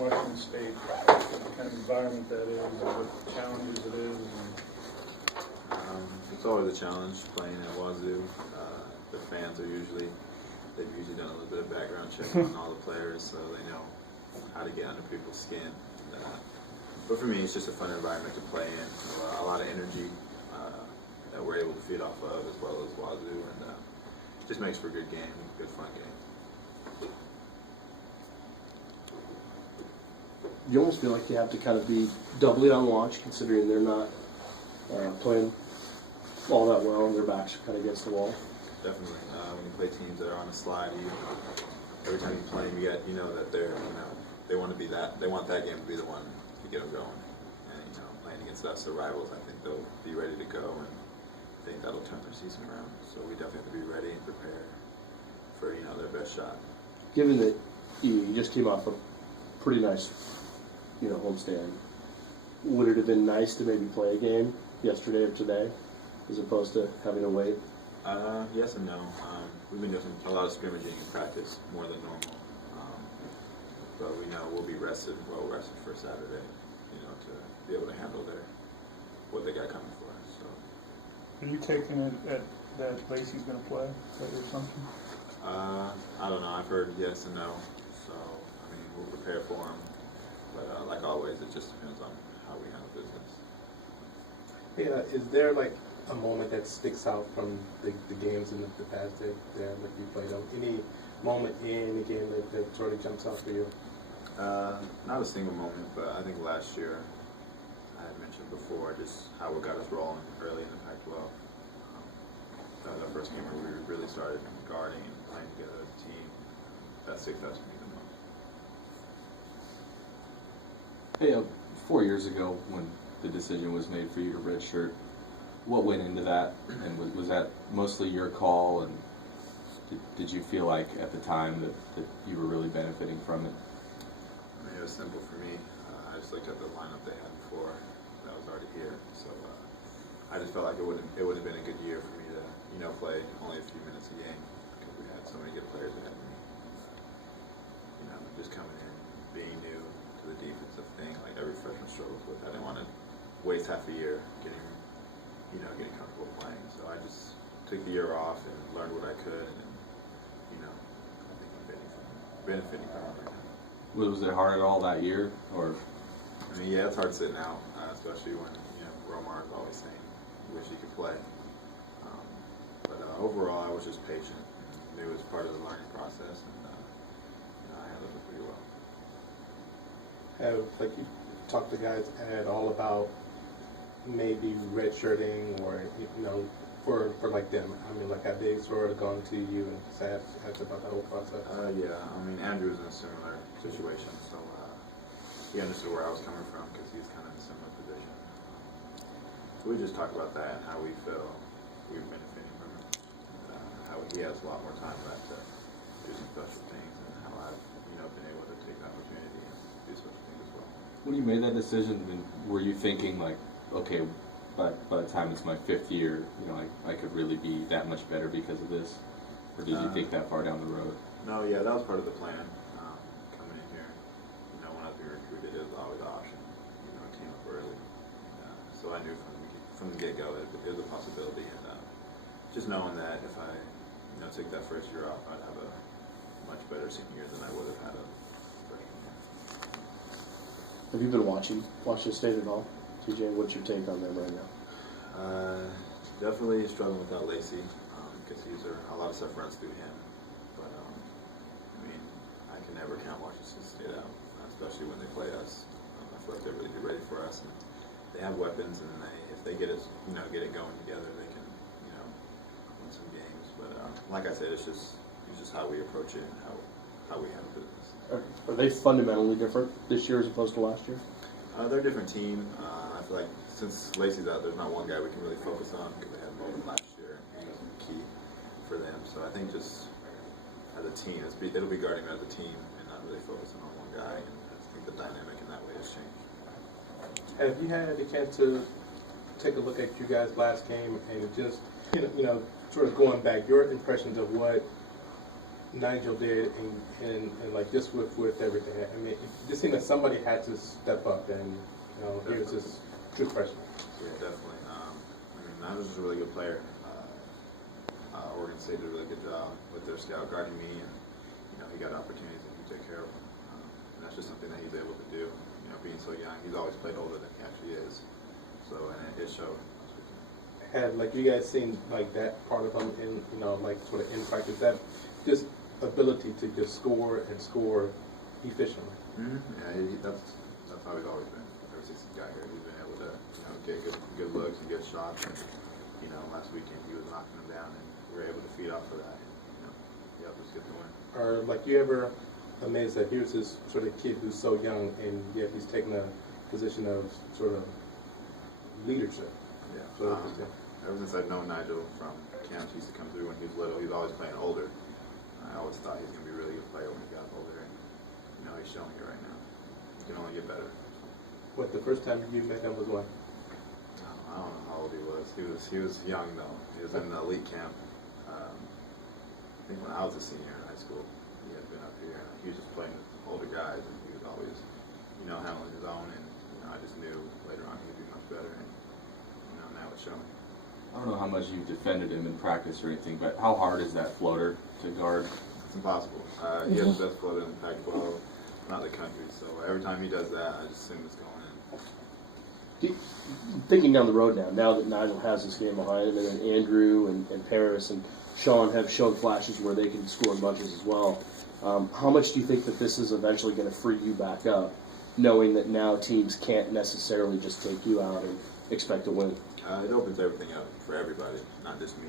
Washington State, the kind of environment that is, and what challenges it is? It's always a challenge playing at Wazoo. The fans are they've usually done a little bit of background check on all the players, so they know how to get under people's skin. But for me, it's just a fun environment to play in. A lot of energy that we're able to feed off of, as well as Wazoo, and just makes for a good game, good fun game. You almost feel like you have to kind of be doubly on watch, considering they're not playing all that well and their backs are kind of against the wall. Definitely. When you play teams that are on a slide, every time you play them, you know that they want to be that. They want that game to be the one to get them going. And playing against us, the rivals, I think they'll be ready to go, and I think that'll turn their season around. So we definitely have to be ready and prepared for their best shot. Given that you just came off a pretty nice, homestand, would it have been nice to maybe play a game yesterday or today, as opposed to having to wait? Yes and no. We've been doing a lot of scrimmaging in practice, more than normal. But we know we'll be well rested for Saturday, to be able to handle what they got coming for us. So. Are you taking it that Lacey's going to play? Is that your assumption? I don't know. I've heard yes and no. So, we'll prepare for them. But like always, it just depends on how we handle business. Yeah, is there a moment that sticks out from the games in the past that you played on? Any moment in the game that sort of jumps out for you? Not a single moment, but I think last year, I had mentioned before, just how it got us rolling early in the Pac-12. That was our first game where we really started guarding and playing together as a team. That sticks out to me the most. Hey, 4 years ago when the decision was made for you to redshirt, what went into that, and was that mostly your call, and did you feel like at the time that you were really benefiting from it? It was simple for me. I just looked at the lineup they had before that was already here, so I just felt like it would have been a good year for me to play only a few minutes a game, because we had so many good players ahead of me. Just coming in, being new to the defensive thing, like every freshman struggles with. I didn't want to waste half a year getting comfortable playing. So I just took the year off and learned what I could, and I think I'm benefiting from it right now. Was it hard at all that year, or? Yeah, it's hard sitting out, especially when Romar is always saying he wish he could play. But overall, I was just patient. It was part of the learning process, and I handled it pretty well. Have you talked to guys at all about maybe redshirting, or for them? Have they sort of gone to you and asked about the whole process? Yeah, Andrew was in a similar situation, so he understood where I was coming from, because he's kind of in a similar position. So we just talked about that and how we feel we're benefiting from it, and how he has a lot more time left to do some special things, and how I've been able to take the opportunity and do special things as well. When you made that decision, were you thinking okay, by the time it's my 5th year, I could really be that much better because of this? Or did you think that far down the road? No, yeah, that was part of the plan. Coming in here, when I was being recruited, it was always an option. I came up early. So I knew from the get-go that it was a possibility. And just knowing that if I took that first year off, I'd have a much better senior year than I would have had a freshman year. Have you been watching Washington State at all? TJ, what's your take on them right now? Definitely struggling without Lacey, because a lot of stuff runs through him. But I can never count Washington State out, especially when they play us. I feel like they're really ready for us, and they have weapons, and if they get it going together, they can win some games. But like I said, it's just how we approach it and how we handle business. Are they fundamentally different this year as opposed to last year? They're a different team. I feel like since Lacey's out, there's not one guy we can really focus on, because they had Moulton last year, and he was key for them. So I think just as a team, it'll be guarding as a team and not really focusing on one guy. And I think the dynamic in that way has changed. Have you had a chance to take a look at you guys' last game and just sort of going back, your impressions of what Nigel did, and like just with everything. I mean, it just seemed that somebody had to step up, and here's this true freshman. Yeah, definitely. I mean, Nigel's just a really good player. Oregon State did a really good job with their scout guarding me, and he got opportunities and he took care of them. And that's just something that he's able to do. Being so young, he's always played older than he actually is. So, and it did show. Have like you guys seen like that part of him in like sort of in practice, that just ability to just score and score efficiently. Yeah, that's how he's always been. Ever since he got here, he's been able to get good looks and good shots. And last weekend he was knocking them down, and we were able to feed off of that. And, he helped us get the win. Or like you ever amazed that here's this sort of kid who's so young and yet he's taking a position of sort of leadership? Yeah. Ever since I've known Nigel from camps, he used to come through when he was little. He was always playing older. I always thought he was going to be a really good player when he got older, and he's showing it right now. He can only get better. What, the first time you met him was what? I don't know how old he was. He was young though. He was in the elite camp. I think when I was a senior in high school, he had been up here, and he was just playing with older guys, and he was always, handling his own. And I just knew later on he'd be much better, and now it's showing. I don't know how much you've defended him in practice or anything, but how hard is that floater to guard? It's impossible. He has the best floater in the Pac-12, not the country. So every time he does that, I just assume it's going in. Thinking down the road now that Nigel has this game behind him, and then Andrew and Paris and Sean have shown flashes where they can score in bunches as well, how much do you think that this is eventually going to free you back up, knowing that now teams can't necessarily just take you out and expect to win? It opens everything up for everybody, not just me.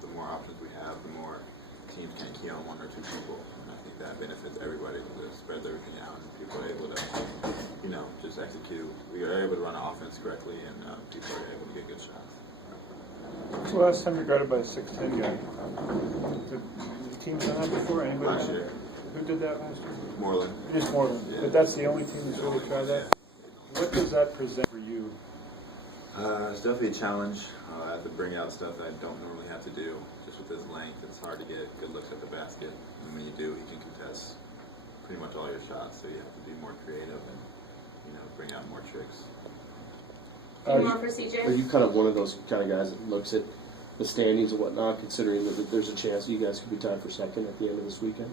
The more options we have, the more teams can't key on one or two people. And I think that benefits everybody because it spreads everything out and people are able to, just execute. We are able to run an offense correctly and people are able to get good shots. When's the last time you guarded by a 6'10" guy? Did the teams done that before? Anybody? Last year. Who did that last year? Moreland. Just Moreland. Yeah. But that's the only team that's really tried that? What does that present for you? It's definitely a challenge. I have to bring out stuff that I don't normally have to do. Just with his length, it's hard to get good looks at the basket. And when you do, he can contest pretty much all your shots. So you have to be more creative and bring out more tricks. Any more procedures? Are you kind of one of those kind of guys that looks at the standings and whatnot, considering that there's a chance you guys could be tied for second at the end of this weekend?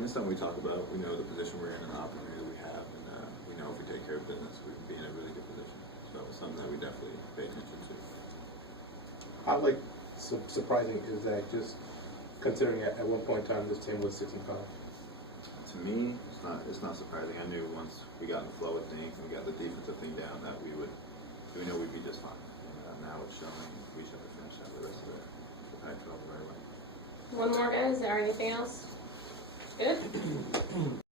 It's something we talk about. We know the position we're in and the opportunity that we have, and we know if we take care of business, we can be in a really good position. So it's something that we definitely pay attention to. How surprising is that, just considering at one point in time this team was 6-5? To me, it's not surprising. I knew once we got in the flow of things and we got the defensive thing down that we know we'd be just fine. And now it's showing we just have to finish out the rest of the Pac-12 the right way. One more, guys. Is there anything else? Good?